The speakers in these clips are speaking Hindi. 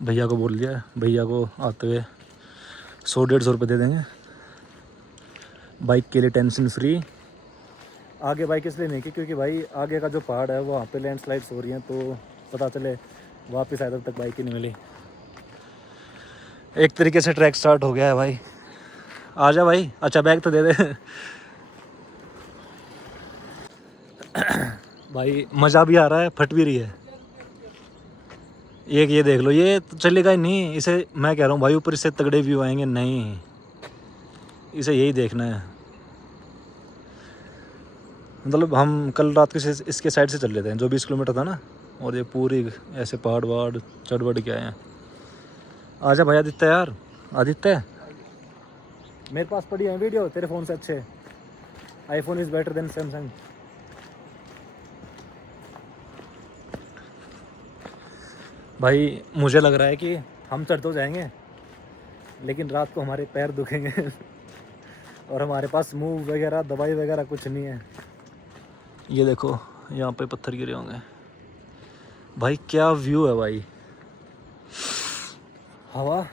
भैया को बोल दिया, भैया को आते हुए 100-150 रुपये दे देंगे। बाइक के लिए टेंशन फ्री। आगे बाइक इसलिए नहीं की क्योंकि भाई आगे का जो पहाड़ है वहाँ पे लैंडस्लाइड्स हो रही हैं, तो पता चले वापस आए तब तक बाइक ही नहीं मिली। एक तरीके से ट्रैक स्टार्ट हो गया है भाई। आ जा भाई, अच्छा बैग तो दे दे। भाई मज़ा भी आ रहा है, फट भी रही है। एक ये देख लो, ये तो चलेगा ही नहीं। इसे मैं कह रहा हूँ भाई, ऊपर इससे तगड़े व्यू आएंगे नहीं, इसे यही देखना है। मतलब हम कल रात के इसके साइड से चल लेते हैं, जो 20 किलोमीटर था ना, और ये पूरी ऐसे पहाड़ वहाड़ चढ़ बढ़ के आए हैं। आजा भाई आदित्य, यार आदित्य, मेरे पास पड़ी है वीडियो तेरे फ़ोन से अच्छे। IPhone is better than Samsung. भाई मुझे लग रहा है कि हम चढ़ तो जाएंगे, लेकिन रात को हमारे पैर दुखेंगे। और हमारे पास मूव वगैरह दवाई वगैरह कुछ नहीं है। ये देखो यहाँ पे पत्थर गिरे होंगे। भाई क्या व्यू है भाई। हवा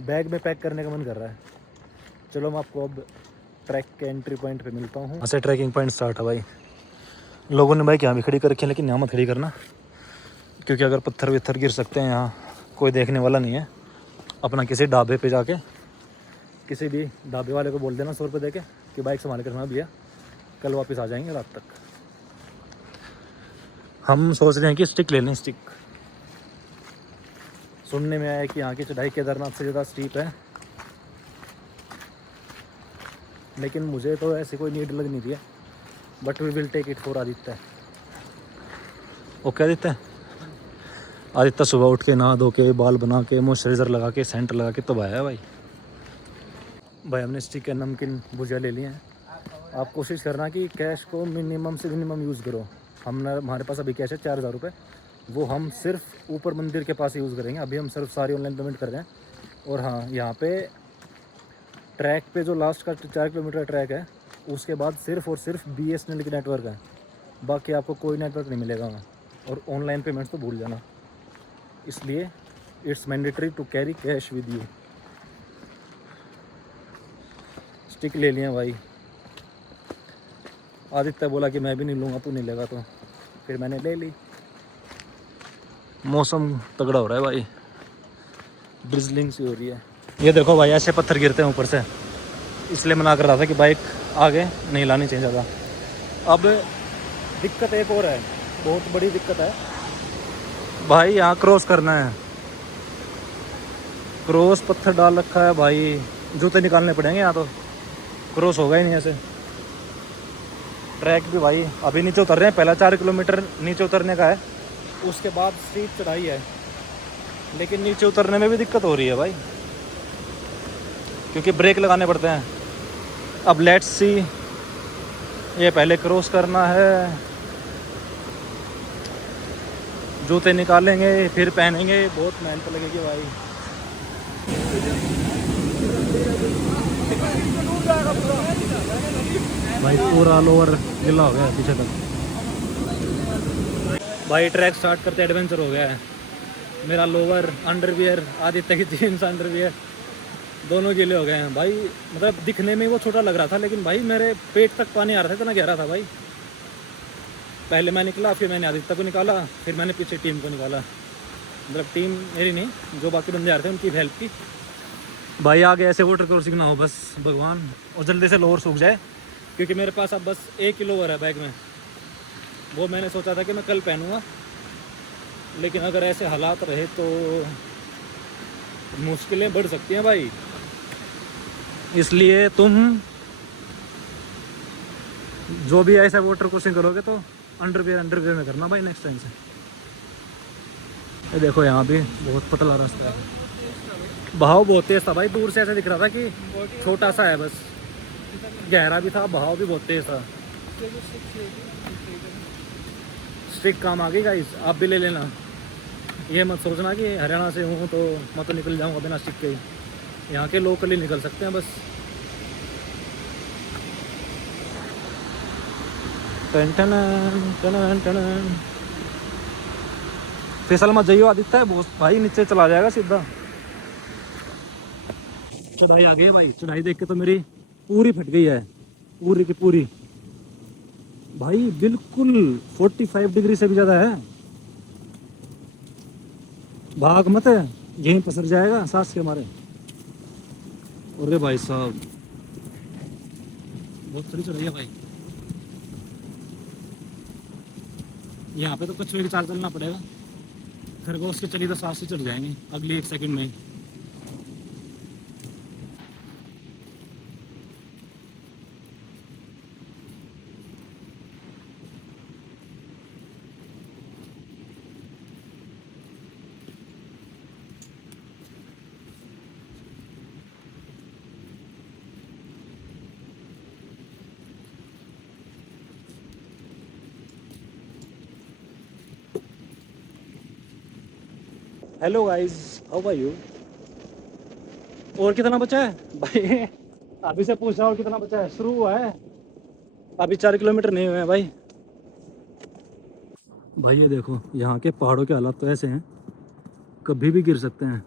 बैग में पैक करने का मन कर रहा है। चलो मैं आपको अब ट्रैक के एंट्री पॉइंट पे मिलता हूँ। ऐसे ट्रैकिंग पॉइंट स्टार्ट है भाई। लोगों ने बाइक यहाँ भी खड़ी कर रखी है, लेकिन यहाँ मत खड़ी करना, क्योंकि अगर पत्थर वित्थर गिर सकते हैं। यहाँ कोई देखने वाला नहीं है। अपना किसी ढाबे पे जाके किसी भी ढाबे वाले को बोल देना 100 रुपये दे के कि बाइक संभाल कर रखना भैया, कल वापस आ जाएंगे रात तक। हम सोच रहे हैं कि स्टिक ले लें। स्टिक सुनने में आया कि यहाँ की चढ़ाई केदारनाथ से ज़्यादा स्टीप है, लेकिन मुझे तो ऐसी कोई नीड लग नहीं रही है। But we will take it for Aditya. Okay Aditya. Aditya सुबह उठ के नहा धो के बाल बना के मॉइस्चराइज़र लगा के सेंट लगा के तब आया भाई। भाई हमने स्टिक या नमकीन भुजिया ले लिए हैं। आप कोशिश करना कि कैश को मिनिमम से मिनिमम यूज़ करो। हमारे पास अभी कैश है 4000 रुपये, वो हम सिर्फ ऊपर मंदिर के पास यूज़ करेंगे। अभी हम सिर्फ सारी ऑनलाइन पेमेंट कर रहे हैं। और हाँ, यहाँ पे ट्रैक पे जो लास्ट का 4 किलोमीटर ट्रैक है, उसके बाद सिर्फ और सिर्फ BSNL की नेटवर्क है। बाकी आपको कोई नेटवर्क नहीं मिलेगा वहाँ। और ऑनलाइन पेमेंट्स तो भूल जाना। इसलिए it's mandatory to carry cash with you. Stick ले लिया भाई। आदित्य बोला कि मैं भी नहीं लूँगा, तू नहीं लेगा तो फिर मैंने ले ली। मौसम तगड़ा हो रहा है भाई, ड्रिजलिंग सी हो रही है। ये देखो भाई, ऐसे पत्थर गिरते हैं ऊपर से, इसलिए मना कर रहा था कि बाइक आगे नहीं लानी चाहिए ज़्यादा। अब दिक्कत एक और है, बहुत बड़ी दिक्कत है भाई। यहाँ क्रॉस करना है, क्रॉस पत्थर डाल रखा है भाई, जूते निकालने पड़ेंगे। यहाँ तो क्रॉस होगा ही नहीं ऐसे। ट्रैक भी भाई अभी नीचे उतर रहे हैं, पहला 4 किलोमीटर नीचे उतरने का है, उसके बाद स्टीप चढ़ाई है। लेकिन नीचे उतरने में भी दिक्कत हो रही है भाई, क्योंकि ब्रेक लगाने पड़ते हैं। अब लेट्स सी, ये पहले क्रॉस करना है, जूते निकालेंगे फिर पहनेंगे, बहुत मेहनत लगेगी भाई। भाई पूरा लोअर गिला हो गया पीछे तक। भाई ट्रैक स्टार्ट करते एडवेंचर हो गया है। मेरा लोअर अंडरवियर, आदित्य की जीन्स अंडरवियर दोनों गीले हो गए हैं भाई। मतलब दिखने में वो छोटा लग रहा था, लेकिन भाई मेरे पेट तक पानी आ रहा था, इतना गहरा था भाई। पहले मैं निकला, फिर मैंने आदित्य को निकाला, फिर मैंने पीछे टीम को निकाला। मतलब टीम मेरी नहीं, जो बाकी बंदे आ रहे थे उनकी हेल्प की। भाई आगे ऐसे वाटर क्रॉसिंग ना हो बस भगवान, और जल्दी से लोअर सूख जाए, क्योंकि मेरे पास अब बस 1 लोअर है बैग में। वो मैंने सोचा था कि मैं कल पहनूँगा, लेकिन अगर ऐसे हालात रहे तो मुश्किलें बढ़ सकती हैं भाई। इसलिए तुम जो भी ऐसा वाटर क्रॉसिंग करोगे तो अंडरवियर में करना भाई नेक्स्ट टाइम से। ये देखो यहाँ भी बहुत पतला रास्ता है, बहाव बहुत तेज था भाई। दूर से ऐसा दिख रहा था कि छोटा सा है बस, गहरा भी था, बहाव भी बहुत तेज था। स्ट्रिक काम आ गई गाइस, आप भी ले लेना। ये मत सोचना कि हरियाणा से हूँ तो मैं तो निकल जाऊँगा बिना स्टिक के ही। यहाँ के लोकल ही निकल सकते हैं बस। टन टन टन टन। फिसल मत जाइयो आदित्य, बहुत भाई नीचे चला जाएगा सीधा। चढ़ाई आ गई है भाई, चढ़ाई देख के तो मेरी पूरी फट गई है, पूरी की पूरी भाई, बिल्कुल 45 डिग्री से भी ज्यादा है। भाग मत, यहीं पसर जाएगा सांस के मारे। अरे भाई साहब बहुत थोड़ी चढ़ाई है भाई, यहाँ पे तो कुछ भी चाल चलना पड़ेगा, खरगोश के चली तो सांस से चढ़ जाएंगे अगली 1 सेकंड में ही। Hello guys, how are you? और कितना बचा है भाई? अभी से पूछ रहा हूँ कितना बचा है, शुरू हुआ है अभी, 4 किलोमीटर नहीं हुए हैं भाई। भाई ये देखो, यहाँ के पहाड़ों के हालात तो ऐसे हैं, कभी भी गिर सकते हैं।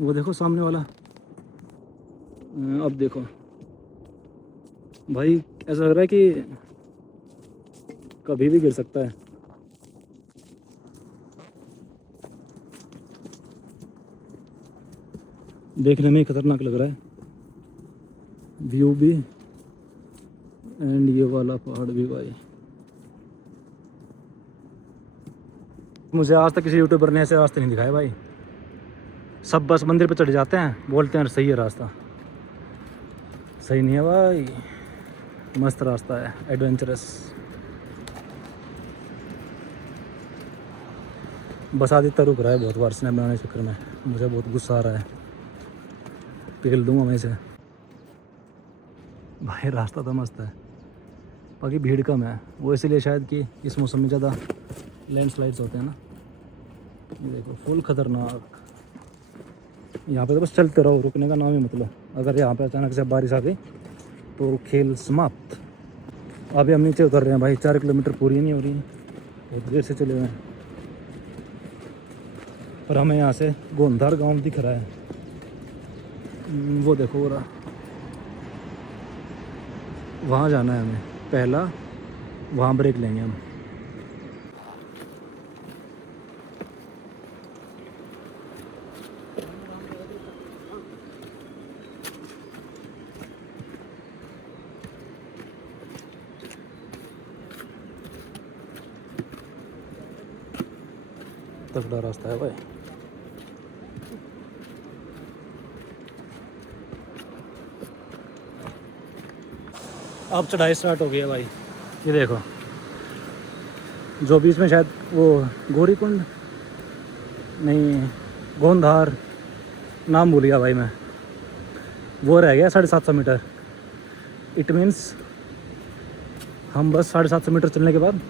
वो देखो सामने वाला, अब देखो भाई, ऐसा लग रहा है कि कभी भी गिर सकता है। देखने में ही खतरनाक लग रहा है व्यू भी, एंड ये वाला पहाड़ भी भाई। मुझे आज तक किसी यूट्यूबर ने ऐसे रास्ते नहीं दिखाए भाई, सब बस मंदिर पे चढ़ जाते हैं, बोलते हैं सही है रास्ता, सही नहीं है भाई, मस्त रास्ता है, एडवेंचरस। बस आदित्य रुक रहा है बहुत बार स्नैप बनाने के चक्कर में, मुझे बहुत गुस्सा आ रहा है, पिघल दूंगा मैं इसे। भाई रास्ता तो मस्त है, बाकी भीड़ कम है, वो इसीलिए शायद कि इस मौसम में ज़्यादा लैंडस्लाइड्स होते हैं ना। ये देखो फुल खतरनाक, यहाँ पे तो बस चलते रहो, रुकने का नाम ही मतलब। अगर यहाँ पे अचानक से बारिश आ गई तो खेल समाप्त। अभी हम नीचे उतर रहे हैं भाई, 4 किलोमीटर पूरी नहीं हो रही है, बहुत देर से चले हुए हैं, पर हमें यहाँ से गोंधार गांव दिख रहा है। वो देखो वो रहा, वहाँ जाना है हमें पहला, वहाँ ब्रेक लेंगे हम। तगड़ा रास्ता है भाई। अब चढ़ाई स्टार्ट हो गई है भाई, ये देखो, जो बीच में शायद वो गौरीकुंड नहीं, गोंधार नाम भूल गया भाई मैं, वो रह गया 750 मीटर। इट मीन्स हम बस 750 मीटर चलने के बाद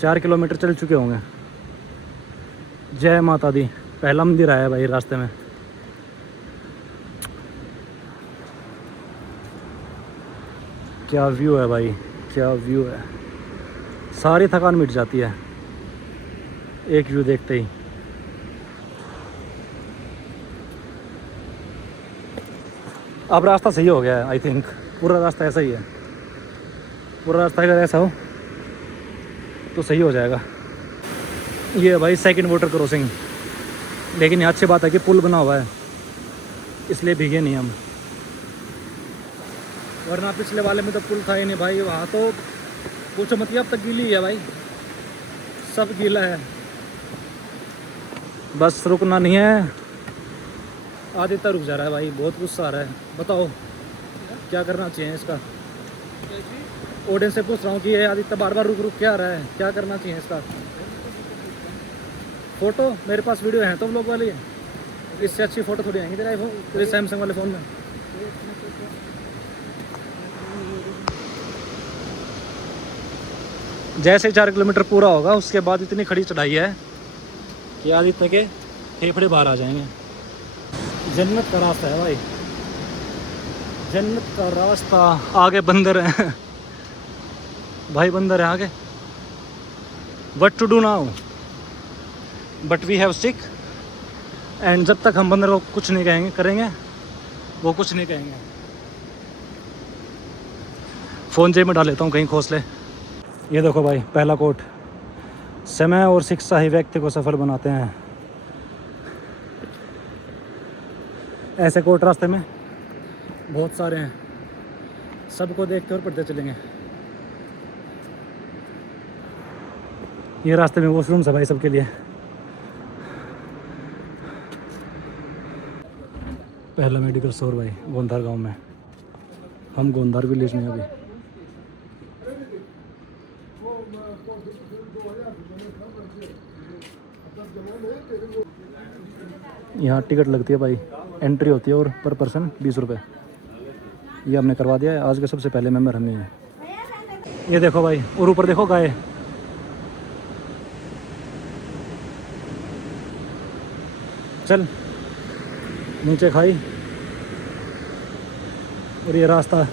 4 किलोमीटर चल चुके होंगे। जय माता दी, पहला मंदिर आया भाई रास्ते में। क्या व्यू है भाई, क्या व्यू है, सारी थकान मिट जाती है एक व्यू देखते ही। अब रास्ता सही हो गया है आई थिंक, पूरा रास्ता ऐसा ही है, पूरा रास्ता अगर ऐसा हो तो सही हो जाएगा। ये है भाई सेकंड वाटर क्रॉसिंग, लेकिन यहाँ अच्छी बात है कि पुल बना हुआ है, इसलिए भीगे नहीं हम, वरना पिछले वाले में तो पुल था ही नहीं भाई, वहाँ तो पूछो मत, अब तक गीली है भाई, सब गीला है। बस रुकना नहीं है, आदित्य रुक जा रहा है भाई, बहुत गुस्सा आ रहा है। बताओ क्या करना चाहिए इसका, ऑडियंस से पूछ रहा हूँ कि ये आदित्य बार बार रुक रुक क्या आ रहा है, क्या करना चाहिए इसका। फ़ोटो मेरे पास वीडियो है तो व्लॉग वाली है, इससे अच्छी फ़ोटो थोड़ी आएंगी तेरे सैमसंग वाले फ़ोन में। जैसे 4 किलोमीटर पूरा होगा उसके बाद इतनी खड़ी चढ़ाई है कि आदित्य के फेफड़े बाहर आ जाएंगे। जन्नत का रास्ता है भाई, जन्नत का रास्ता। आगे बंदर है भाई, बंदर है आगे। What to do now, but we have stick, and जब तक हम बंदर को कुछ नहीं करेंगे वो कुछ नहीं कहेंगे। फ़ोन जेब में डाल लेता हूँ कहीं खोस ले। ये देखो भाई, पहला कोट, समय और शिक्षा ही व्यक्ति को सफल बनाते हैं। ऐसे कोट रास्ते में बहुत सारे हैं, सबको देखते और पढ़ते चलेंगे। ये रास्ते में वॉशरूम्स है भाई सबके लिए। पहला मेडिकल स्टोर भाई गोंधार गांव में, हम गोंधार विलेज में अभी। यहाँ टिकट लगती है भाई, एंट्री होती है और पर पर्सन 20 रुपये। ये हमने करवा दिया है, आज के सबसे पहले मेंबर हम ही हैं। ये देखो भाई, और ऊपर देखो गाय, चल नीचे खाई। और ये रास्ता,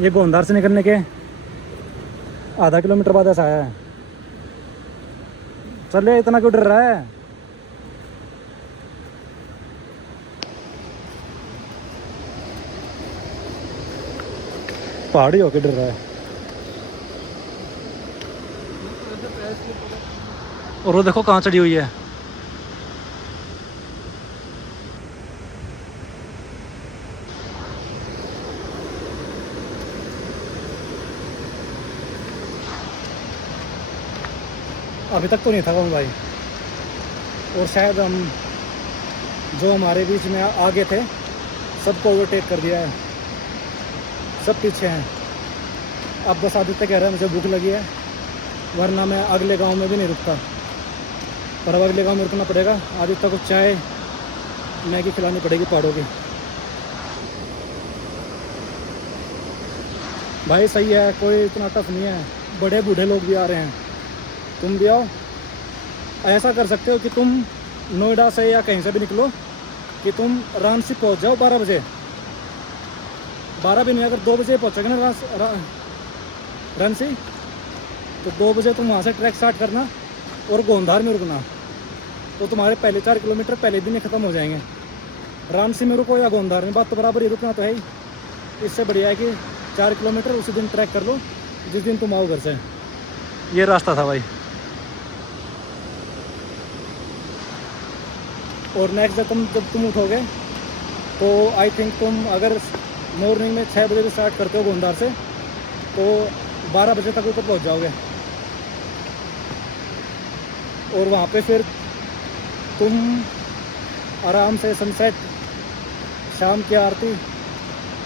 ये गोंधार से निकलने के आधा किलोमीटर बाद ऐसा आया है। चल रे, इतना क्यों डर रहा है? पहाड़ी होके डर रहा है। और वो देखो कहाँ चढ़ी हुई है। अभी तक तो नहीं थका हूँ भाई, और शायद हम जो हमारे बीच में आगे थे सबको ओवरटेक कर दिया है, सब पीछे हैं। अब बस आदित्य कह रहा है मुझे भूख लगी है, वरना मैं अगले गांव में भी नहीं रुकता, पर अब अगले गांव में रुकना पड़ेगा। आदित्य को चाय मैगी खिलानी पड़ेगी पहाड़ों की। भाई सही है, कोई इतना टफ नहीं है, बड़े बूढ़े लोग भी आ रहे हैं, तुम भी आओ। ऐसा कर सकते हो कि तुम नोएडा से या कहीं से भी निकलो कि तुम रांची पहुंच जाओ 12 बजे, 12 भी नहीं, अगर 2 बजे पहुँचोगे ना रांची, तो 2 बजे तुम वहाँ से ट्रैक स्टार्ट करना और गोंधार में रुकना, तो तुम्हारे पहले 4 किलोमीटर पहले दिन ही ख़त्म हो जाएंगे। रांची में रुको या गोंधार में, बात तो बराबर ही, रुकना तो है ही। इससे बढ़िया है कि 4 किलोमीटर उसी दिन ट्रैक कर लो जिस दिन तुम आओ घर से। ये रास्ता था भाई। और नेक्स्ट डे जब तुम उठोगे तो आई थिंक तुम अगर मॉर्निंग में 6 बजे भी स्टार्ट करते हो गोंधार से, तो 12 बजे तक ऊपर पहुंच जाओगे। और वहाँ पे फिर तुम आराम से सनसेट, शाम की आरती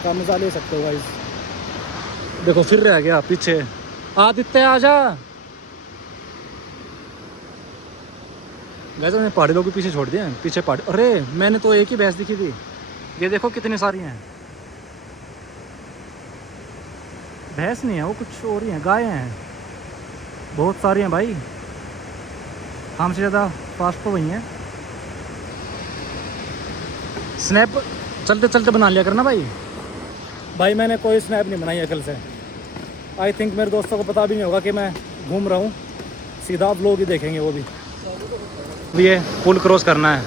का मज़ा ले सकते हो गाइस। देखो फिर रह गया पीछे, आदित्य आजा। गाइस मैंने पहाड़ी लोगों के पीछे छोड़ दिए, पीछे पहाड़ी। अरे मैंने तो एक ही भैंस दिखी थी, ये देखो कितनी सारी हैं। भैंस नहीं है वो, कुछ और ही हैं, गाय हैं, बहुत सारी हैं भाई। हमसे ज़्यादा फास्ट तो वही हैं। स्नैप चलते चलते बना लिया करना भाई। भाई मैंने कोई स्नैप नहीं बनाई है कल से। आई थिंक मेरे दोस्तों को पता भी नहीं होगा कि मैं घूम रहा हूँ, सीधा आप लोग ही देखेंगे वो भी। ये पुल क्रॉस करना है,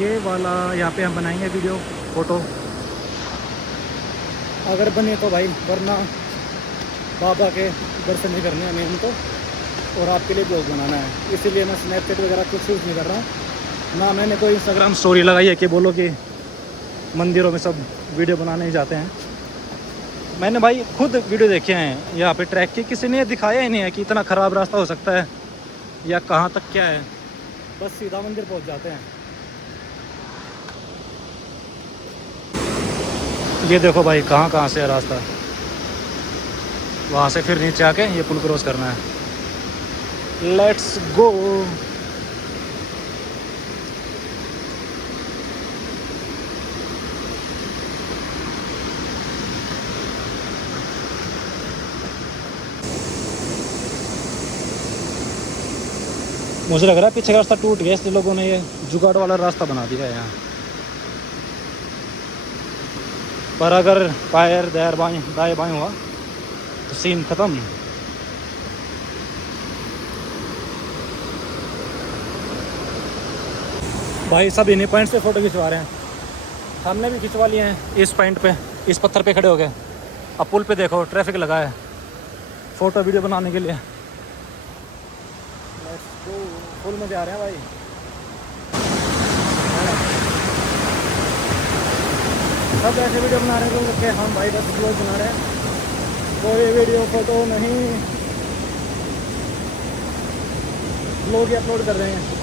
ये वाला, यहाँ पे हम बनाएंगे वीडियो फोटो अगर बने तो भाई, वरना बाबा के दर्शन नहीं करने हमें उनको, और आपके लिए ब्लॉग बनाना है। इसीलिए मैं स्नैपचैट वगैरह कुछ यूज़ नहीं कर रहा हूँ, ना मैंने कोई इंस्टाग्राम स्टोरी लगाई है कि बोलो कि मंदिरों में सब वीडियो बनाने ही जाते हैं। मैंने भाई खुद वीडियो देखे हैं यहाँ पे ट्रैक की, किसी ने दिखाया ही नहीं है कि इतना ख़राब रास्ता हो सकता है या कहाँ तक क्या है, बस सीधा मंदिर पहुँच जाते हैं। ये देखो भाई कहाँ कहाँ से है रास्ता, वहाँ से फिर नीचे आके ये पुल क्रॉस करना है। Let's go. मुझे लग रहा है पीछे का रास्ता टूट गया, इसलिए लोगों ने ये जुगाड़ वाला रास्ता बना दिया है यहाँ। पर अगर पैर दाएं बाएं हुआ तो सीन ख़त्म। भाई सब इन्हीं पॉइंट से फ़ोटो खिंचवा रहे हैं। हमने भी खिंचवा लिए हैं इस पॉइंट पे, इस पत्थर पे खड़े हो गए। अब पुल पे देखो ट्रैफिक लगा है फ़ोटो वीडियो बनाने के लिए। पुल में जा रहे हैं भाई। सब ऐसे वीडियो बना रहे हैं क्योंकि हम भाई बस ब्लॉग बना रहे हैं, कोई वीडियो फोटो नहीं, ब्लॉग ही अपलोड कर रहे हैं।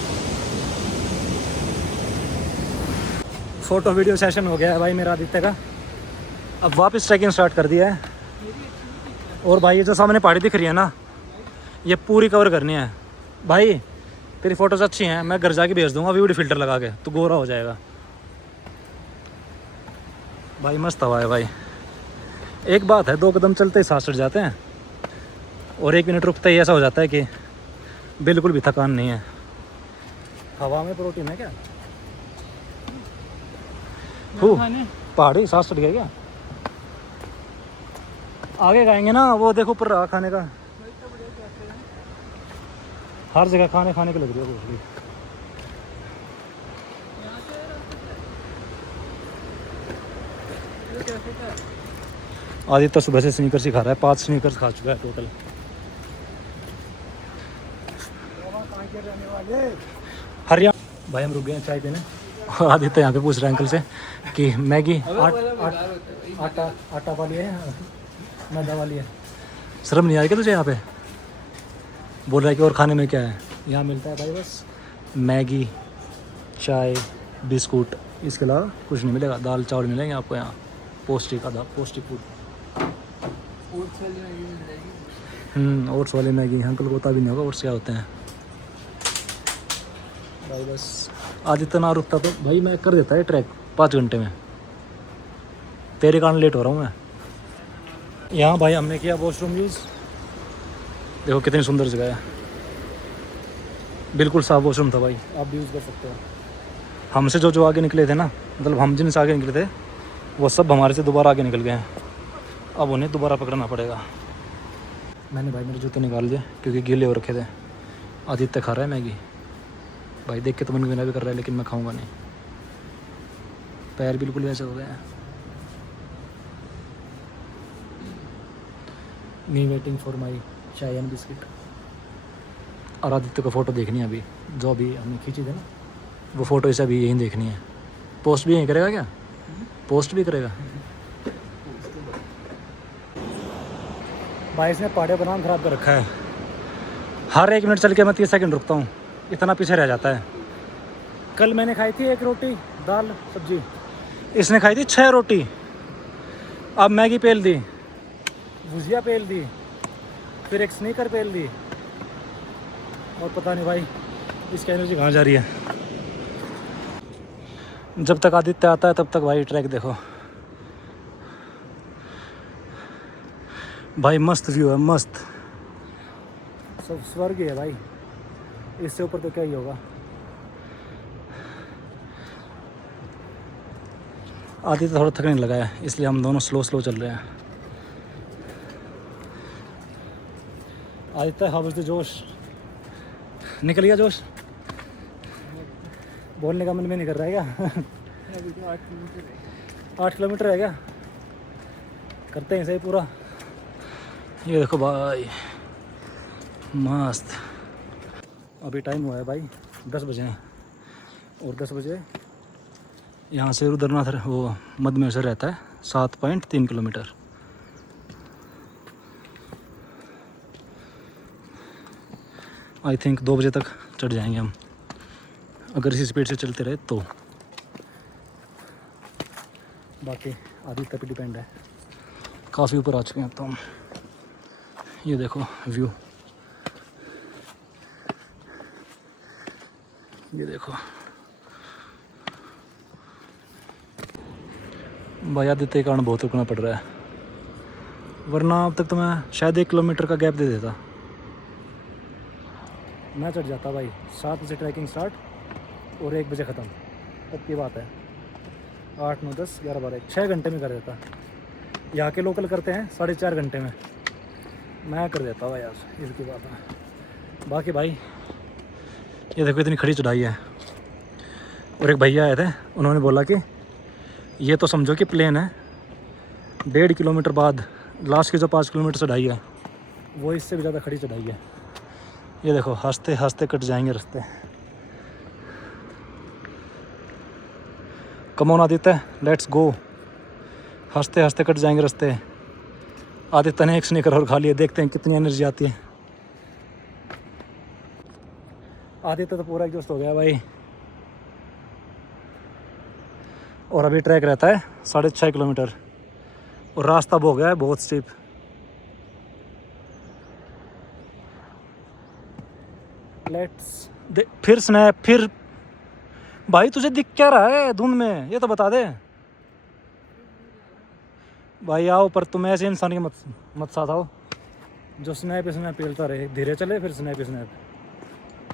फ़ोटो वीडियो सेशन हो गया है भाई मेरा आदित्य का। अब वापस ट्रैकिंग स्टार्ट कर दिया है। और भाई ये जो सामने पहाड़ी दिख रही है ना, ये पूरी कवर करनी है भाई। तेरी फ़ोटोज़ अच्छी हैं, मैं घर जाके भेज दूँगा वीडियो फ़िल्टर लगा के, तो गोरा हो जाएगा भाई। मस्त हवा है भाई। एक बात है, 2 कदम चलते ही सांस चढ़ जाते हैं और 1 मिनट रुकते ही ऐसा हो जाता है कि बिल्कुल भी थकान नहीं है। हवा में प्रोटीन है क्या? पहाड़ी सांस चढ़ गया क्या? आगे खाएंगे ना, वो देखो ऊपर रहा खाने का। हर जगह खाने खाने के लग रही है भूख। आदित्य सुबह से स्नीकर्स ही खा रहा है, 5 स्नीकर्स खा चुका है टोटल। हरियाणा भाई हम रुक गए हैं चाय पीने। और आदित्य यहाँ पे पूछ रहे हैं अंकल से कि मैगी आटा वाली है मैदा वाली है। शर्म नहीं आई क्या तुझे? यहाँ पे बोल रहा है कि और खाने में क्या है। यहाँ मिलता है भाई बस मैगी, चाय, बिस्कुट, इसके अलावा कुछ नहीं मिलेगा। दाल चावल मिलेंगे आपको यहाँ, पौष्टिक फूड। ओट्स वाली मैगी। अंकल को पता भी नहीं होगा ओट्स क्या होते हैं भाई। बस आदित्य ना रुकता तो भाई मैं कर देता है ट्रैक 5 घंटे में। तेरे कारण लेट हो रहा हूँ मैं। यहाँ भाई हमने किया वॉशरूम यूज़। देखो कितनी सुंदर जगह है, बिल्कुल साफ वॉशरूम था भाई, आप भी यूज़ कर सकते हो। हमसे जो आगे निकले थे ना, मतलब हम जिनसे आगे निकले थे वो सब हमारे से दोबारा आगे निकल गए हैं। अब उन्हें दोबारा पकड़ना पड़ेगा। मैंने भाई मेरे जूते निकाल दिए क्योंकि गीले हो रखे थे। आदित्य खा रहा है मैगी भाई, देख के तो मन मेरा भी कर रहा है, लेकिन मैं खाऊंगा नहीं। पैर बिल्कुल वैसे हो गए हैं। मी वेटिंग फॉर माई चाय एंड बिस्किट। और आदित्य को फ़ोटो देखनी है अभी, जो अभी हमने खींची थी ना, वो फ़ोटो इसे अभी यहीं देखनी है। पोस्ट भी यहीं करेगा क्या? पोस्ट भी करेगा भाई। इसने पहाड़ियों का नाम ख़राब कर रखा है। हर 1 मिनट चल के मैं 30 सेकंड रुकता हूँ, इतना पीछे रह जाता है। कल मैंने खाई थी 1 रोटी दाल सब्जी, इसने खाई थी 6 रोटी। अब मैगी पेल दी, भुजिया पेल दी, फिर एक स्नीकर पेल दी, और पता नहीं भाई इसकी एनर्जी कहाँ जा रही है। जब तक आदित्य आता है तब तक भाई ट्रैक देखो भाई। मस्त व्यू है, मस्त, सब स्वर्ग है भाई। इससे ऊपर तो क्या ही होगा। आदित्य थोड़ा थकने लगा है, इसलिए हम दोनों स्लो चल रहे हैं। आदित्य हाउ इज द जोश? निकल गया जोश? बोलने का मन में नहीं कर रहा है क्या? अभी तो 8 किलोमीटर है क्या? करते हैं सही पूरा। ये देखो भाई मस्त। अभी टाइम हुआ है भाई 10 बजे हैं, और 10 बजे यहाँ से रुद्रनाथ वो मधमेश्वर रहता है 7.3 किलोमीटर। आई थिंक 2 बजे तक चढ़ जाएंगे हम, अगर इसी स्पीड से चलते रहे तो। बाकी आदित्य पे डिपेंड है। काफ़ी ऊपर आ चुके हैं तो हम। ये देखो व्यू, ये देखो भाई। आदित्य के कारण बहुत रुकना पड़ रहा है, वरना अब तक तो मैं शायद 1 किलोमीटर का गैप दे देता। मैं चढ़ जाता भाई। 7 बजे ट्रैकिंग स्टार्ट और 1 बजे ख़त्म, तब की बात है। 8, 9, 10, 11, 12, 6 घंटे में कर देता। यहाँ के लोकल करते हैं 4.5 घंटे में, मैं कर देता हूँ यार, इसकी बात है। बाकी भाई ये देखो इतनी खड़ी चढ़ाई है, और एक भैया आए थे, उन्होंने बोला कि ये तो समझो कि प्लेन है, 1.5 किलोमीटर बाद लास्ट की जो 5 किलोमीटर चढ़ाई है वो इससे भी ज़्यादा खड़ी चढ़ाई है। ये देखो हंसते हंसते कट जाएंगे रास्ते। Come on Aditya, let's go. हंसते हंसते कट जाएंगे रास्ते। आदित्य ने एक स्नीकर और खा लिए, देखते हैं कितनी एनर्जी आती है। आदित्य तो पूरा एग्जॉस्ट हो गया भाई। और अभी ट्रैक रहता है 6.5 किलोमीटर और रास्ता हो गया है बहुत स्टीप। लेट्स फिर स्नैप। फिर भाई तुझे दिख क्या रहा है धुंध में, ये तो बता दे भाई। आओ, पर तुम ऐसे इंसान के मत साथ आओ जो स्नैप स्नैप पेलता रहे। धीरे चले फिर स्नैप स्नैप,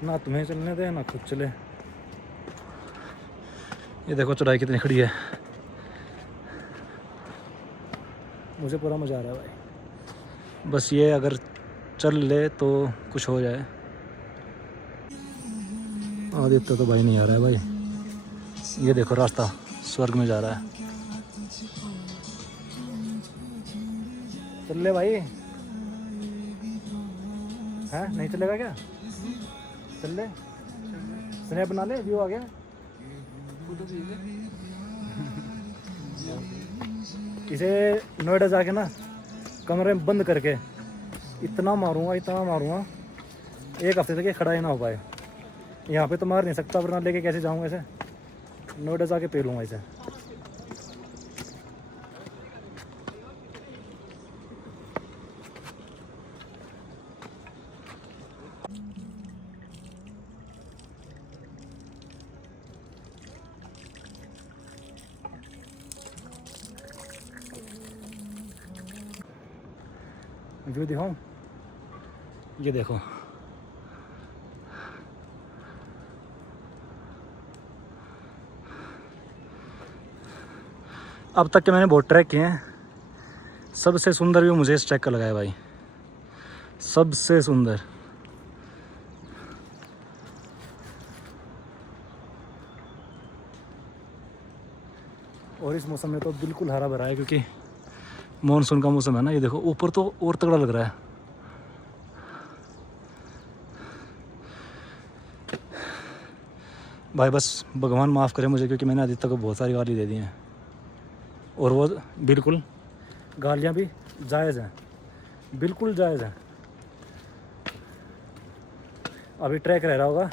ना तुम्हें चलने दे ना खुद चले। ये देखो चढ़ाई कितनी खड़ी है। मुझे पूरा मज़ा आ रहा है भाई। बस ये अगर चल ले तो कुछ हो जाए। आदित्य तो भाई नहीं आ रहा है भाई। ये देखो रास्ता स्वर्ग में जा रहा है। चल ले भाई। हैं नहीं चलेगा क्या? चल ले, स्नैप बना ले, व्यू आ गया। इसे नोएडा जाके ना कमरे में बंद करके इतना मारूंगा, एक हफ्ते तक ये खड़ा ही ना हो पाए। यहाँ पे तो मार नहीं सकता, वरना लेके कैसे जाऊँगा इसे। नोएडा जाके पे लूँगा इसे। व्यू दिखाऊं, ये देखो। अब तक के मैंने बहुत ट्रैक किए हैं, सबसे सुंदर व्यू मुझे इस ट्रैक का लगा है भाई, सबसे सुंदर। और इस मौसम में तो बिल्कुल हरा भरा है, क्योंकि मॉनसून का मौसम है ना। ये देखो ऊपर तो और तगड़ा लग रहा है। भाई बस भगवान माफ़ करे मुझे, क्योंकि मैंने आदित्य को बहुत सारी गाली दे दी हैं, और वो बिल्कुल गालियाँ भी जायज़ हैं, बिल्कुल जायज़ हैं। अभी ट्रैक रह रहा होगा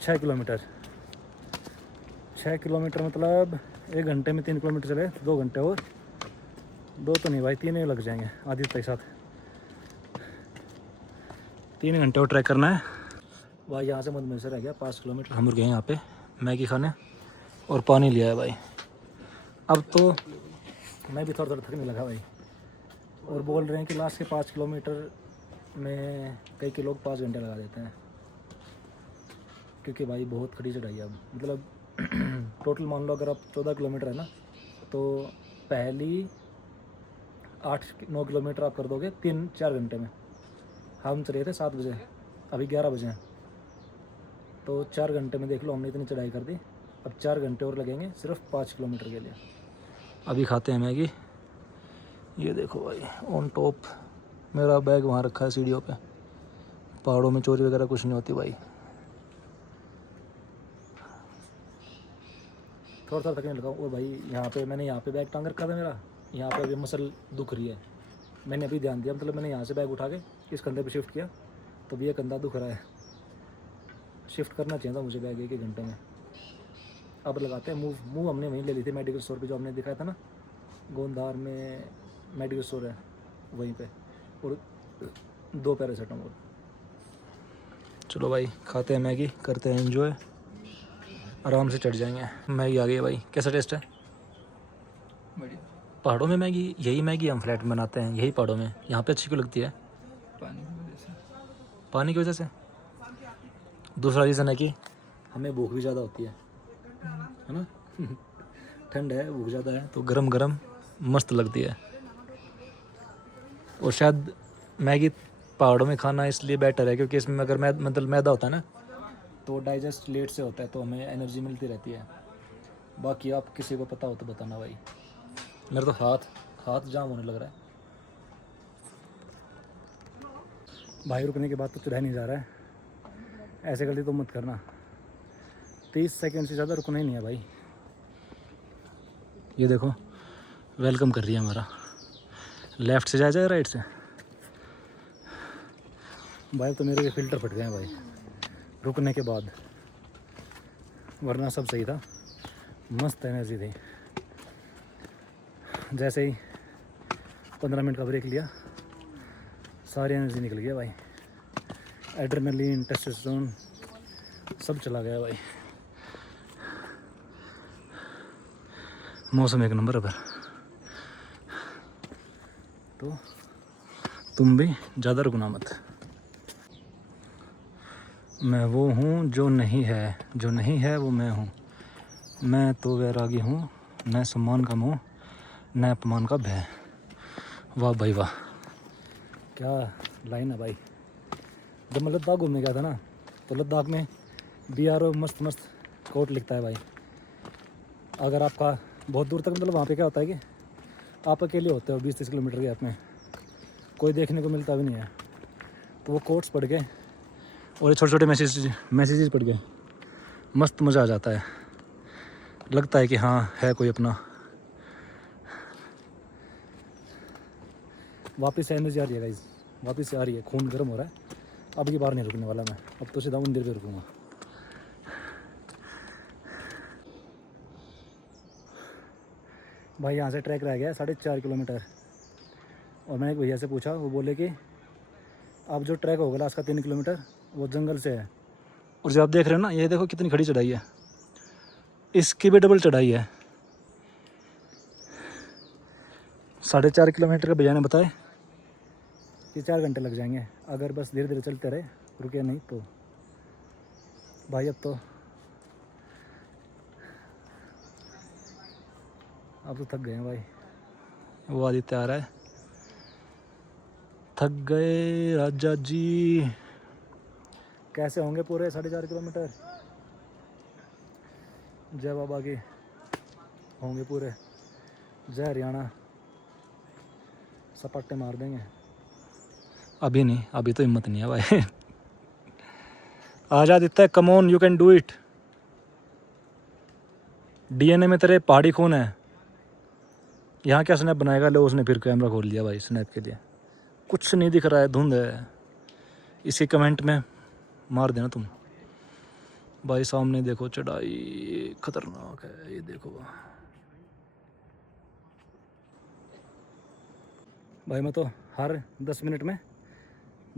6 किलोमीटर। 6 किलोमीटर मतलब 1 घंटे में 3 किलोमीटर चले, 2 घंटे और, 2 तो नहीं भाई 3 ही लग जाएंगे आदित्य के साथ। 3 घंटे और ट्रैक करना है भाई। यहाँ से मधुमेह से रह गया 5 किलोमीटर। हम रुक गए यहाँ पे मैगी खाने और पानी लिया है भाई। अब तो मैं भी थोड़ा थकने लगा भाई। और बोल रहे हैं कि लास्ट के 5 किलोमीटर में कई के लोग 5 घंटे लगा देते हैं, क्योंकि भाई बहुत खड़ी चढ़ाई है। अब मतलब टोटल मान लो अगर आप 14 किलोमीटर है ना, तो पहली 8-9 किलोमीटर आप कर दोगे 3-4 घंटे में। हम चले थे 7 बजे, अभी 11 बजे हैं, तो 4 घंटे में देख लो हमने इतनी चढ़ाई कर दी। अब 4 घंटे और लगेंगे सिर्फ 5 किलोमीटर के लिए। अभी खाते हैं मैगी। ये देखो भाई ऑन टॉप, मेरा बैग वहाँ रखा है सीढ़ियों पे। पहाड़ों में चोरी वगैरह कुछ नहीं होती भाई। थोड़ा थकने लगा। और भाई यहाँ पे मैंने यहाँ पे बैग टांग रखा था मेरा, यहाँ पे अभी मसल दुख रही है। मैंने अभी ध्यान दिया, मतलब मैंने यहाँ से बैग उठा के इस कंधे पे शिफ्ट किया, तो भी ये कंधा दुख रहा है। शिफ्ट करना चाहिए था मुझे बैग 1 घंटे में। अब लगाते हैं मूव हमने वहीं ले ली थी मेडिकल स्टोर पे, जो हमने दिखाया था ना, गोंधार में मेडिकल स्टोर है वहीं पे, और 2 पैरासीटामोल। चलो भाई खाते हैं मैगी, करते हैं एंजॉय, आराम से चढ़ जाएंगे। मैगी आ गई है भाई, कैसा टेस्ट है? बढ़िया। पहाड़ों में मैगी, यही मैगी हम फ्लैट में बनाते हैं, यही पहाड़ों में। यहाँ पे अच्छी क्यों लगती है? पानी की वजह से। पानी की वजह से। दूसरा रीज़न है कि हमें भूख भी ज़्यादा होती है ना। ठंड है, भूख ज़्यादा है, तो गरम गरम मस्त लगती है। और शायद मैगी पहाड़ों में खाना इसलिए बेटर है क्योंकि इसमें अगर मतलब मैदा होता है ना, तो डाइजेस्ट लेट से होता है, तो हमें एनर्जी मिलती रहती है। बाकी आप किसी को पता हो तो बताना भाई। मेरा तो हाथ जाम होने लग रहा है भाई। रुकने के बाद तो चढ़ा नहीं जा रहा है, ऐसे गलती तो मत करना। 30 सेकंड से ज़्यादा रुकना ही नहीं है भाई। ये देखो वेलकम कर रही है हमारा। लेफ़्ट से जाए राइट से। भाई तो मेरे के फ़िल्टर फट गए हैं भाई रुकने के बाद, वरना सब सही था, मस्त एनर्जी थी। जैसे ही 15 मिनट का ब्रेक लिया, सारी एनर्जी निकल गया भाई। एड्रेनलिन, टेस्टोस्टेरोन सब चला गया भाई। मौसम एक नंबर है पर। तो तुम भी ज़्यादा रुकना मत। मैं वो हूँ जो नहीं है वो मैं हूँ। मैं तो वैरागी हूँ, न सम्मान का मोह न अपमान का भय। वाह भाई वाह, क्या लाइन है भाई। जब मैं लद्दाख घूमने गया था ना, तो लद्दाख में BRO मस्त कोट लिखता है भाई। अगर आपका बहुत दूर तक, मतलब वहाँ पे क्या होता है कि आप अकेले होते हो 20-30 किलोमीटर गैप में, कोई देखने को मिलता भी नहीं है, तो वो कोट्स पढ़ के और छोटे छोटे मैसेजेस पढ़ के मस्त मज़ा आ जाता है। लगता है कि हाँ है कोई अपना। वापस एनर्जी आ रही है गाइस, वापस से आ रही है, खून गर्म हो रहा है। अब की बार नहीं रुकने वाला मैं, अब तो सीधा मंदिर पे रुकूँगा। भाई यहाँ से ट्रैक रह गया 4.5 किलोमीटर। और मैंने एक भैया से पूछा, वो बोले कि अब जो ट्रैक होगा लास्ट का 3 किलोमीटर वो जंगल से है। और जो आप देख रहे हो ना, ये देखो कितनी खड़ी चढ़ाई है, इसकी भी डबल चढ़ाई है। 4.5 किलोमीटर के भैया ने बताए कि 4 घंटे लग जाएंगे, अगर बस धीरे धीरे चलते रहे, रुके नहीं तो। भाई अब तो थक गए हैं भाई। वो आदित्य आ रहा है। थक गए राजा जी। कैसे होंगे पूरे 4.5 किलोमीटर? जय बाबा के होंगे पूरे। जय हरियाणा, सपाटे मार देंगे। अभी नहीं, अभी तो हिम्मत नहीं है भाई। आजा Aditya, come on, you can do it. DNA में तेरे पहाड़ी खून है। यहाँ क्या स्नैप बनाएगा? लो, उसने फिर कैमरा खोल लिया भाई स्नैप के लिए। कुछ नहीं दिख रहा है, धुंध है। इसी कमेंट में मार देना तुम भाई। सामने देखो चढ़ाई खतरनाक है, ये देखो भाई। मैं तो हर 10 मिनट में,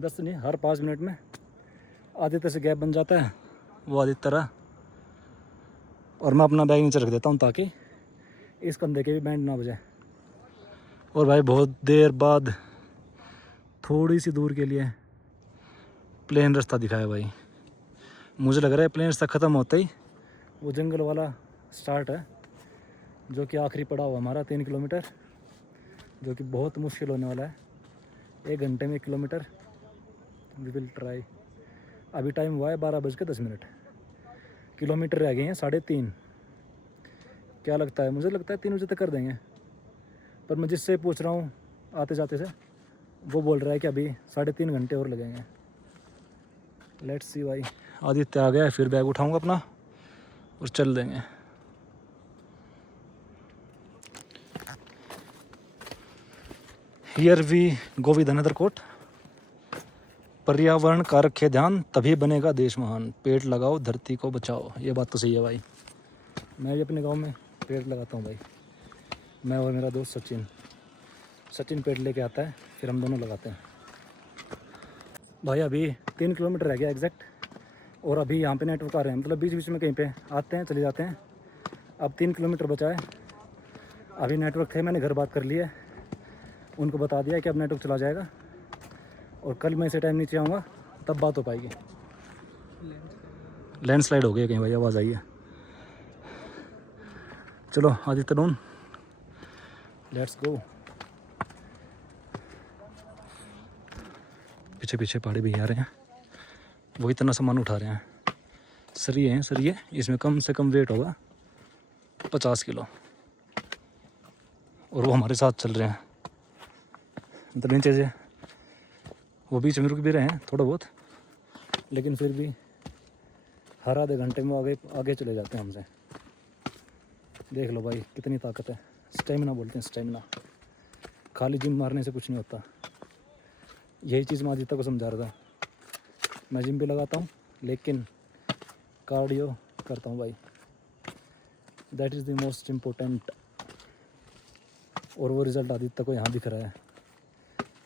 10 नहीं, हर 5 मिनट में आदित्य से गैप बन जाता है, वो आदित्य रहा। और मैं अपना बैग नीचे रख देता हूँ ताकि इस कंधे के भी बैंड ना बजाए। और भाई बहुत देर बाद थोड़ी सी दूर के लिए प्लेन रास्ता दिखाया भाई। मुझे लग रहा है प्लेन रास्ता ख़त्म होता ही वो जंगल वाला स्टार्ट है, जो कि आखिरी पड़ा हुआ हमारा 3 किलोमीटर, जो कि बहुत मुश्किल होने वाला है। 1 घंटे में 1 किलोमीटर। We will try. अभी टाइम हुआ है 12:10। किलोमीटर रह गए हैं 3.5। क्या लगता है? मुझे लगता है 3 बजे तक कर देंगे। पर मैं जिससे पूछ रहा हूँ आते जाते से, वो बोल रहा है कि अभी 3.5 घंटे और लगेंगे। लेट्स सी भाई। आदित्य आ गया है, फिर बैग उठाऊंगा अपना और चल देंगे। Here we go with another quote. पर्यावरण का रखे ध्यान, तभी बनेगा देश महान। पेड़ लगाओ, धरती को बचाओ। ये बात तो सही है भाई। मैं भी अपने गांव में पेड़ लगाता हूँ भाई। मैं और मेरा दोस्त सचिन पेड़ लेके आता है, फिर हम दोनों लगाते हैं भाई। अभी 3 किलोमीटर रह गया एग्जैक्ट। और अभी यहाँ पे नेटवर्क आ रहे हैं, मतलब बीच बीच में कहीं पे आते हैं, चले जाते हैं। अब 3 किलोमीटर बचा है। अभी नेटवर्क थे, मैंने घर बात कर लिया है, उनको बता दिया कि अब नेटवर्क चला जाएगा। और कल मैं इसे टाइम नीचे आऊँगा, तब बात हो पाएगी। लैंडस्लाइड हो गया कहीं भाई, आवाज़ आई है। चलो आदित्य डोन, लेट्स गो। पीछे पीछे पहाड़ी भी आ रहे हैं, वो इतना सामान उठा रहे हैं। सरिये हैं सरिये, इसमें कम से कम वेट होगा 50 किलो, और वो हमारे साथ चल रहे हैं। मतलब नीचे से वो बीच में रुक भी रहे हैं थोड़ा बहुत, लेकिन फिर भी हर आधे घंटे में आगे आगे चले जाते हैं हमसे। देख लो भाई कितनी ताकत है, स्टेमिना बोलते हैं, स्टेमिना। खाली जिम मारने से कुछ नहीं होता। यही चीज़ मैं आदित्य को समझा रहा था। मैं जिम भी लगाता हूँ लेकिन कार्डियो करता हूँ भाई, that is the most important. और वो रिज़ल्ट आदित्य को यहाँ दिख रहा है।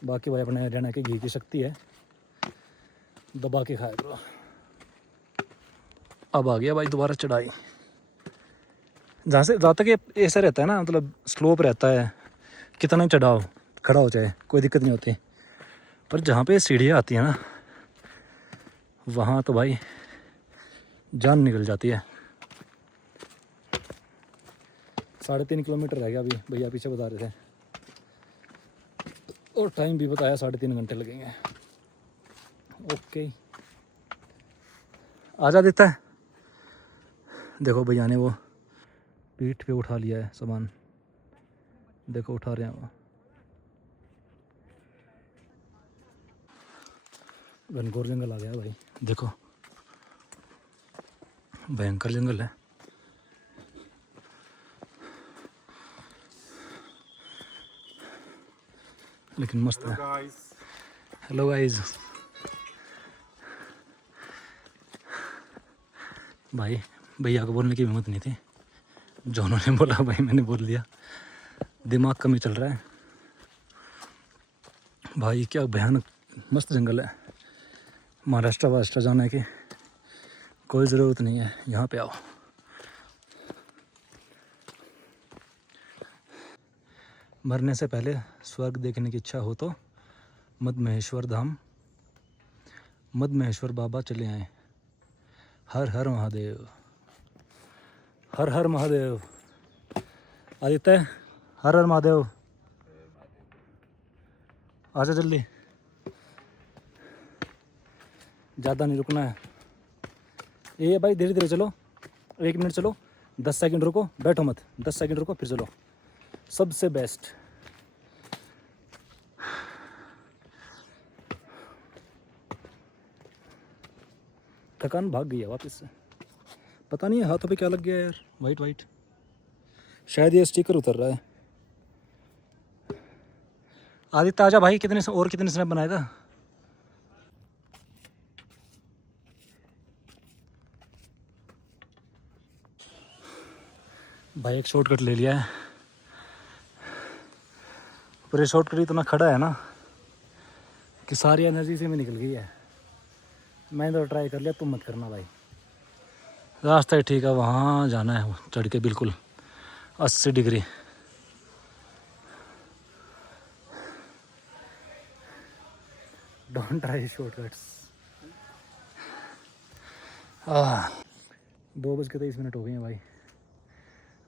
बाकी भाई अपने हरियाणा की घी की शक्ति है, दबा के खाया करो। अब आ गया भाई दोबारा चढ़ाई, जहाँ से जहाँ तक ये ऐसा रहता है ना, मतलब स्लोप रहता है, कितना ही चढ़ाओ खड़ा हो जाए कोई दिक्कत नहीं होती। पर जहाँ पे सीढ़ियाँ आती हैं ना, वहाँ तो भाई जान निकल जाती है। 3.5 किलोमीटर रह गया अभी, भैया पीछे बता रहे थे, और टाइम भी बताया 3.5 घंटे लगेंगे। ओके आजा देता है। देखो भैया ने वो पीठ पे उठा लिया है सामान, देखो उठा रहे हैं वो। घनघोर जंगल आ गया भाई, देखो भयंकर जंगल है। लेकिन मस्त है। Hello guys. भाई भैया को बोलने की हिम्मत नहीं थी, जो उन्होंने बोला भाई मैंने बोल दिया। दिमाग कम ही चल रहा है भाई। क्या भयानक मस्त जंगल है। महाराष्ट्र वाराष्ट्र जाने की कोई ज़रूरत नहीं है, यहाँ पे आओ। मरने से पहले स्वर्ग देखने की इच्छा हो तो मद्महेश्वर धाम, मद्महेश्वर बाबा चले आए। हर हर महादेव, हर हर महादेव। आदित्य हर हर महादेव, आजा जल्दी, ज़्यादा नहीं रुकना है। ये भाई धीरे धीरे चलो, 1 मिनट चलो, 10 सेकंड रुको, बैठो मत, 10 सेकंड रुको फिर चलो, सबसे बेस्ट। थकान भाग गई है वापस से। पता नहीं है हाथों पे क्या लग गया यार, वाइट वाइट, शायद ये स्टिकर उतर रहा है। आदित्य आजा भाई, कितने और कितने स्नैप बनाएगा। भाई एक शॉर्टकट ले लिया है, पर ये शॉर्टकट इतना खड़ा है ना कि सारी एनर्जी से में निकल गई है। मैंने तो ट्राई कर लिया, तुम मत करना भाई। रास्ता ही ठीक है, वहाँ जाना है चढ़ के बिल्कुल 80 डिग्री। Don't try shortcuts. 2:23 हो गए हैं भाई।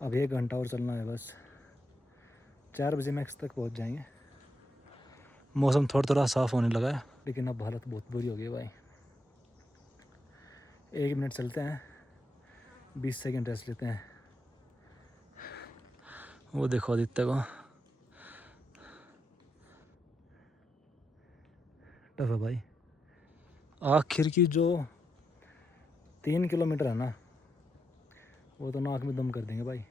अब 1 घंटा और चलना है बस, 4 बजे मैक्स तक पहुंच जाएंगे। मौसम थोड़ा थोड़ा साफ़ होने लगा है, लेकिन अब हालत बहुत बुरी हो गई भाई। 1 मिनट चलते हैं, 20 सेकंड रेस्ट लेते हैं। वो देखो आदित्य को, टफ है भाई। आखिर की जो 3 किलोमीटर है ना, वो तो नाक में दम कर देंगे भाई।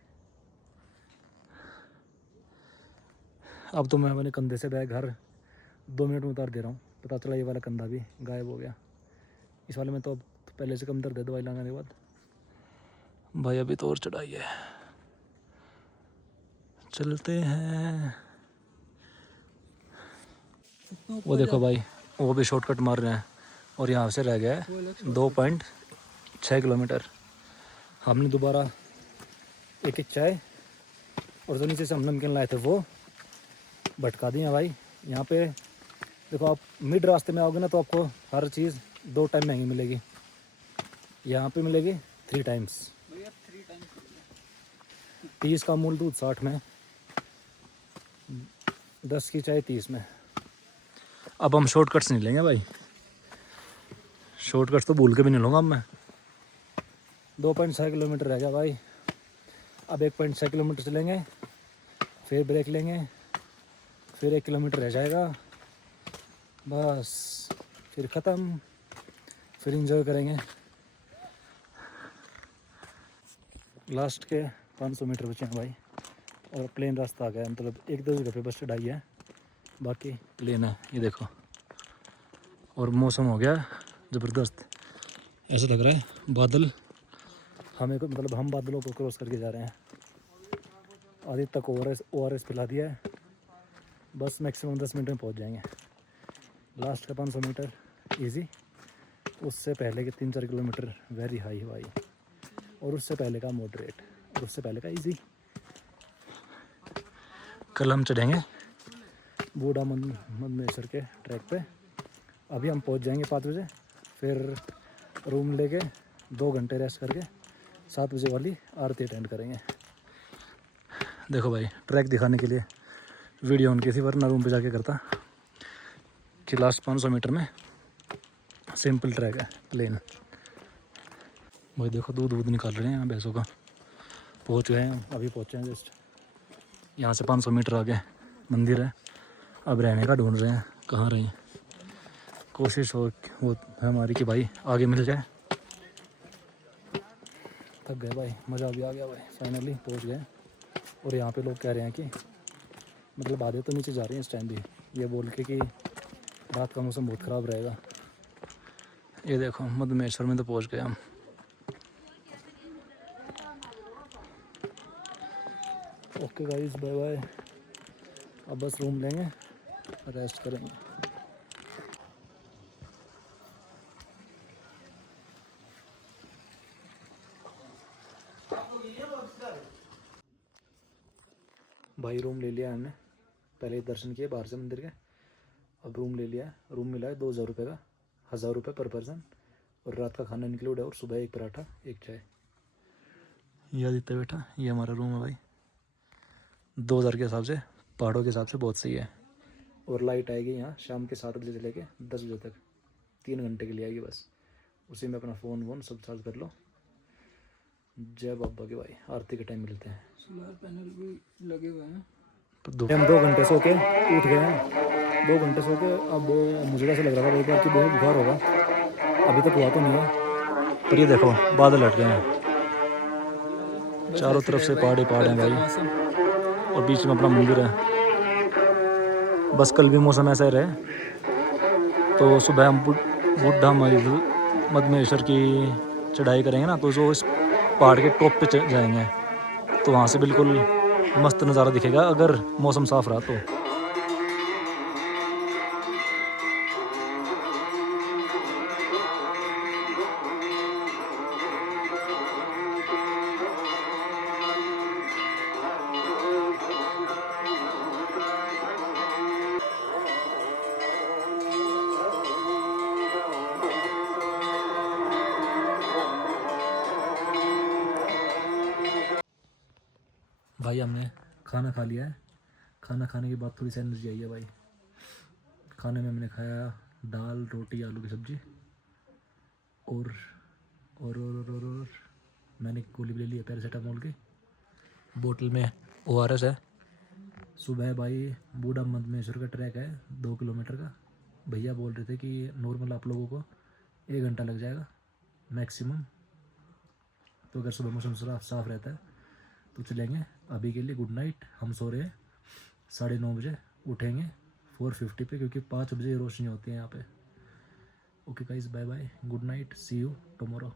अब तो मैं अपने कंधे से बैग हर 2 मिनट में उतार दे रहा हूँ। पता चला ये वाला कंधा भी गायब हो गया। इस वाले में तो अब पहले से कम दर्द है दवाई लगाने के बाद। भाई अभी तो और चढ़ाई है, चलते हैं। वो देखो भाई, वो भी शॉर्टकट मार रहे हैं, और यहाँ से रह गया है 2.6 किलोमीटर। हमने दोबारा एक चाय और जो नीचे से हम नमकीन लाए थे वो भटका दिए भाई। यहाँ पे देखो, आप मिड रास्ते में आओगे ना तो आपको हर चीज़ 2 टाइम महंगी मिलेगी। यहाँ पे मिलेगी 3 टाइम्स। 30 का अमूल दूध 60 में, 10 की चाय 30 में। अब हम शॉर्टकट्स नहीं लेंगे भाई, शॉर्टकट्स तो भूल के भी नहीं लूँगा अब मैं। 2.6 किलोमीटर रह गया भाई। अब 1.6 किलोमीटर चलेंगे, फिर ब्रेक लेंगे, फिर 1 किलोमीटर रह जाएगा, बस फिर ख़त्म, फिर इंजॉय करेंगे। लास्ट के 500 मीटर बचे हैं भाई, और प्लेन रास्ता आ गया है, मतलब 1-2 जगह पे बस चढ़ाई है, बाकी प्लेन है, ये देखो। और मौसम हो गया ज़बरदस्त, ऐसा लग रहा है बादल हमें को, मतलब हम बादलों को क्रॉस करके जा रहे हैं। आधे तक ORS पिला दिया है, बस मैक्सिमम 10 मिनट में पहुंच जाएंगे। लास्ट का 500 मीटर इजी, उससे पहले के 3-4 किलोमीटर वेरी हाई भाई, और उससे पहले का मॉडरेट, और उससे पहले का इजी। कल हम चढ़ेंगे बूढ़ा मदमेश्वर के ट्रैक पे। अभी हम पहुंच जाएंगे 5 बजे, फिर रूम लेके 2 घंटे रेस्ट करके 7 बजे वाली आरती अटेंड करेंगे। देखो भाई, ट्रैक दिखाने के लिए वीडियो ऑन की थी, वरना रूम पे जाके करता। कि लास्ट 500 मीटर में सिंपल ट्रैक है, प्लेन। भाई देखो, दूध निकाल रहे हैं भैंसों का। पहुंच गए हैं, अभी पहुंचे हैं जस्ट। यहाँ से 500 मीटर आगे मंदिर है। अब रहने का ढूंढ रहे हैं, कहाँ रहे हैं। कोशिश हो वो है हमारी कि भाई आगे मिल जाए। थक गए भाई, मज़ा भी आ गया भाई, फाइनली पहुंच गए। और यहाँ पे लोग कह रहे हैं कि मतलब आधे तो नीचे जा रहे हैं इस टाइम भी, ये बोल के कि रात का मौसम बहुत ख़राब रहेगा। ये देखो, मदमेश्वर में तो पहुंच गए हम। Okay guys, bye bye. अब बस रूम लेंगे, रेस्ट करेंगे। भाई रूम ले लिया हमने, पहले ही दर्शन किए बाहर से मंदिर के। अब रूम ले लिया, रूम मिला है 2000 रुपये का, 1000 रुपये पर पर्सन, और रात का खाना इंक्लूड है, और सुबह 1 पराठा 1 चाय। ये आदित्य बैठा, ये हमारा रूम है भाई। 2000 के हिसाब से, पहाड़ों के हिसाब से बहुत सही है। और लाइट आएगी यहाँ शाम के 7 बजे से लेके 10 बजे तक, 3 घंटे के लिए आएगी बस। उसी में अपना फ़ोन वोन सब चार्ज कर लो। जय बाबा के भाई, आरती के टाइम मिलते हैं। सोलर पैनल भी लगे हुए हैं। हम 2 घंटे सो के उठ गए हैं, 2 घंटे सो के। अब मुझे ऐसा लग रहा था एक बार कि बहुत बुखार होगा, अभी तक हुआ तो नहीं है। पर ये देखो, बादल हट गए हैं, बस चारों ऐसे तरफ रहे से भाई, पहाड़ ही पहाड़ हैं कल का भाई, मौसम। और बीच में अपना मंदिर है। बस कल भी मौसम ऐसा ही रहे, तो सुबह हम बुढ़ा मदमेश्वर की चढ़ाई करेंगे ना, तो जो इस पहाड़ के टॉप पे जाएंगे, तो वहाँ से बिल्कुल मस्त नज़ारा दिखेगा अगर मौसम साफ़ रहा तो। भाई हमने खाना खा लिया है, खाना खाने के बाद थोड़ी सी एनर्जी आई है भाई। खाने में हमने खाया दाल रोटी आलू की सब्ज़ी, और और मैंने एक गोली भी ले ली है पैरासीटामोल की, बोतल में ORS है। सुबह भाई बूढ़ा मदमेश्वर का ट्रैक है 2 किलोमीटर का। भैया बोल रहे थे कि नॉर्मल आप लोगों को 1 घंटा लग जाएगा मैक्सिमम, तो अगर सुबह मौसम साफ रहता है तो चलेंगे। अभी के लिए गुड नाइट, हम सो रहे हैं। 9:30 बजे उठेंगे 4:50 पे, क्योंकि 5 बजे रोशनी होती है यहाँ पे। Okay guys, bye bye, good night, see you tomorrow.